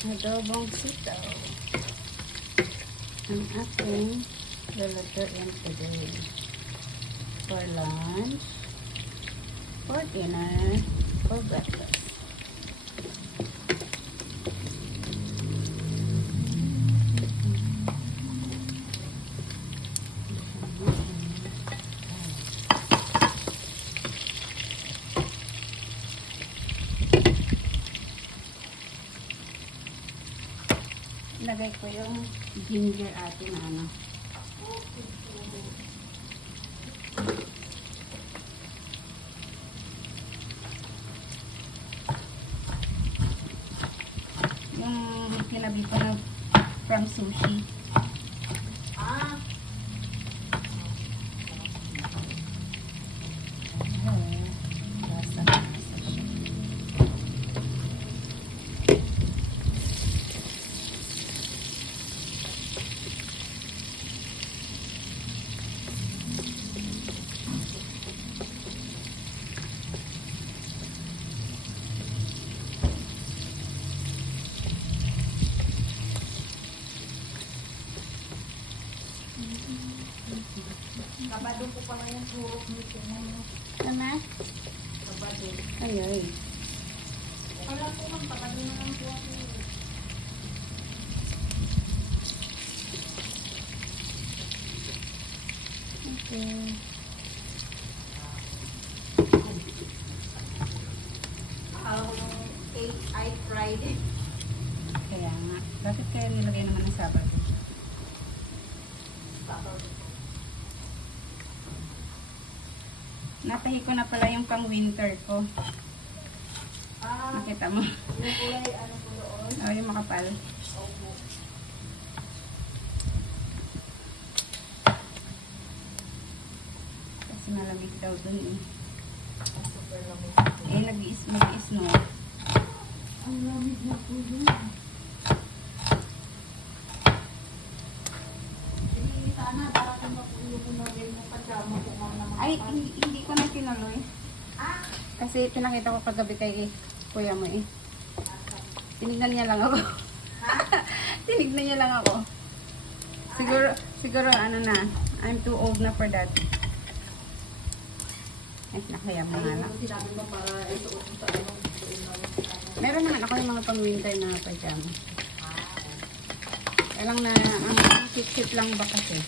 adobong sitaw. Ang ating lulutuin today. For lunch, for dinner, for breakfast. Lagay ko yung ginger atin na ano. Yung kinabi ko na from sushi. Kabado po pala yung turok nito. Tama? Kabado. Ayoy. Wala po man, kabado na lang po ako. Okay. Akala ko yung 8 ay Friday. Kaya nga. Bakit kaya nilagay naman ng Sabado? Natahi ko na pala yung pang winter ko. Nakita mo? Yung kulay, ano po doon? Oh, yung makapal. Opo. Kasi malamig daw dun eh. Super lamig. Eh, nag-iis no. Ang lamig na po yun. Hindi sana, darating na po yung nagay mo pajama po mga naman. Ay, hindi ko na tinuloy. Kasi pinakita ko kagabi kay kuya mo eh. Tinignan niya lang ako. Tinignan niya lang ako. Siguro ano na, I'm too old na for that. Ay, nakaya mo nga lang. Sinabi mo para isuot mo sa ano. Meron naman ako yung mga pang-winter na pajama. Kaya lang na, ang fit lang ba kasi.